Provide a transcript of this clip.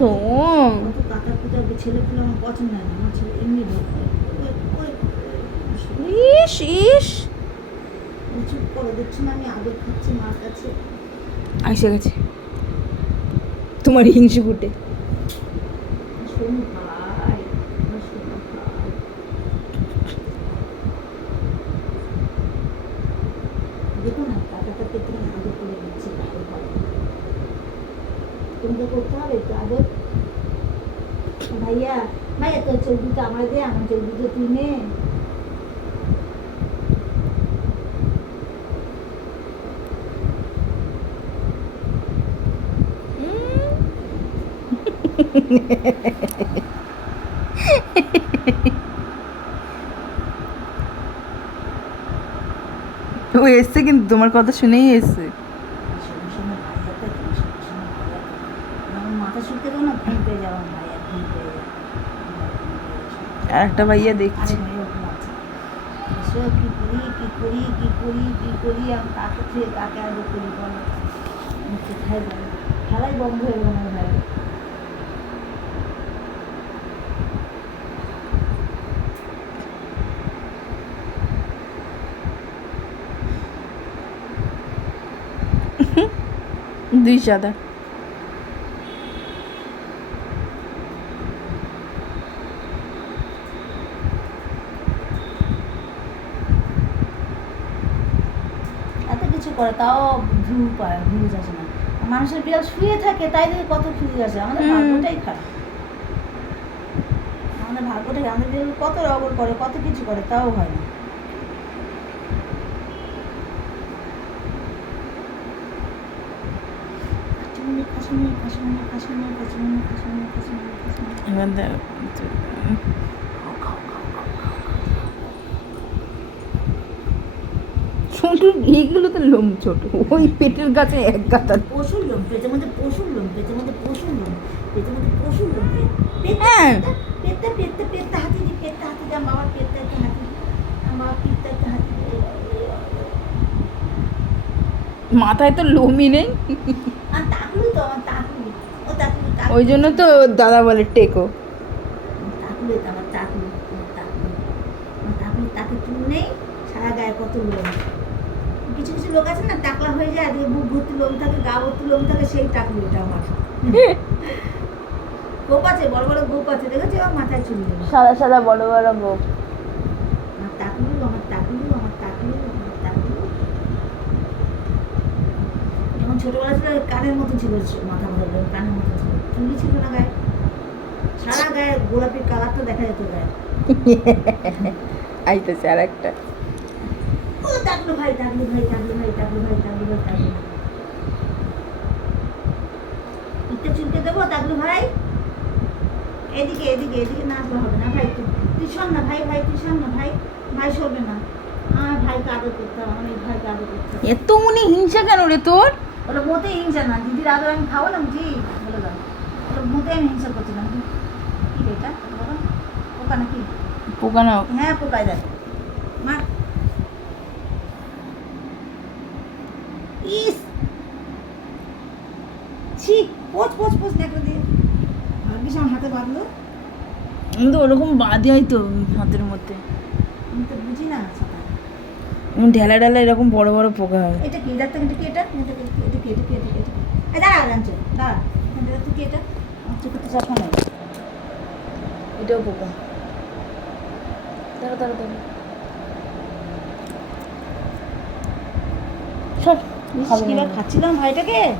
তো। কাকা কুটা ছেলে পুলে আমার পছন্দ না আমার ছেলে এমনি ইস ইস। করে দেখছি না আমি আদর খাচ্ছি মার কাছে এসে গেছে। তোমার হিংসু কুটে। শোন ভাই আমার শোনো ভাই দেখো না কাকাটা পেতে আমি আদর করে দিচ্ছি ভালো ভালো তোমাকে করতে হবে তো আদর। ভাইয়া ভাইয়া, তোর চোখ দুটো আমার দে, আমার চোখ দুটো তুই নে। ও এসছে কিন্তু, তোমার কথা শুনেই এসছে শোনো শোনো ভাইয়াটা তুমি শোনো শোনো ভাইয়াটা আমার মাথা শুনতে গেল না ঘুম পেয়ে যাওয়া ভাইয়া ঘুম পেয়ে যাওয়া আর একটা ভাইয়া দেখছি। কি করি কি করি কি করি কি করি আমি কাকে থেকে কাকে আগে করি বলো। কোথায় খেলাই বন্ধ হয়ে গেল আমার ভাই দুই সাদা এত কিছু করে তাও ভিউ পায় ভিউজ আসে না। মানুষের বিড়াল শুয়ে থাকে তাই দেখে কত ভিউজ আসে আমাদের ভাগ্যটাই খারাপ। আমাদের ভাগ্যটাই আমাদের বিড়াল কত রগর করে কত কিছু করে তাও হয় না। ছোট এইগুলো তো লোম ছোট। ওই পেটের কাছে এক গাঁটা পশুর লোম পেটের মধ্যে পশুর লোম পেটের মধ্যে পশুর লোম পেটের মধ্যে পশুর লোম। হ্যাঁ। পেটটা পেটটা পেটটা হাতি দি পেটটা হাতি দি আমার পেটটা একটা হাতি আমার বাবার একটা হাতি। মাথায় তো লোমই নেই। আর তাকলু তো আমার তাকলু। ও তাকলু তাকলু। ওই জন্য তো দাদা বলে টেকো। তাকলু তো আমার তাকলু তাকলু। তাকলু তাকে চুল নেই সারা গায়ে কত লোম। কিছু কিছু লোক আছে না টাকলা হয়ে যায় দিয়ে বুক ভর্তি লোম থাকে গা ভর্তি লোম থাকে সেই টাকলু এটা আমার। গোপ আছে বড় বড় গোপ আছে দেখেছ? আমার মাথায় চুল সাদা সাদা বড় বড় গোপ। আমার টাকলু আমার টাকলু আমার টাকলু আমার টাকলু ছোটবেলা ছিল কানের মতো ছিল মাথা মাথা কানের মতো ছিল। চুলি ছিল না গায়ে। সারা গায়ে গোলাপি কালারটা দেখা যেত গায়ে। আইতেছে আর একটা ও টাকলু ভাই টাকলু ভাই টাকলু ভাই টাকলু ভাই টাকলু ভাই ভাই। ইটটা চুলকে দেবো টাকলু ভাই? এদিকে এদিকে এদিকে না আসলে হবে না ভাই তুই শোন না ভাই ভাই তুই শোন না ভাই ভাই সরবে না। আমার ভাইকে আদর করতে হবে আমার ভাইকে আদর করতে হবে। এত মনে হিংসা কেন রে তোর? ওটা মোটেই হিংসা না দিদির আদর আমি খাব জি বলে দাও। ওটা মোটেই আমি হিংসা করছি না কি রে এটা? বাবা? পোকা নাকি? পোকা না। হ্যাঁ পোকায় দেয়। ইস ছি পোচ পোচ পোচ দেখো দিয়ে। ভাগ্যিস আমার হাতে বাঁধলো। কিন্তু ওরকম বাদে হয় তো হাতের মধ্যে। আমি তো বুঝি না ঢেলা ঢেলা এরকম বড় বড় পোকা হয়। এটা কি? এটা এটা কি এটা? এটা কি? এটা কি? এটা কি? এটা কি? এটা দাঁড়া জানছো দাঁড়া। এটা তো কি এটা? চোখে তো চশমা নেই। এটাও পোকা। দাঁড়া দাঁড়া দাঁড়া। সব 이 시기가 같이 난 봐야 되게.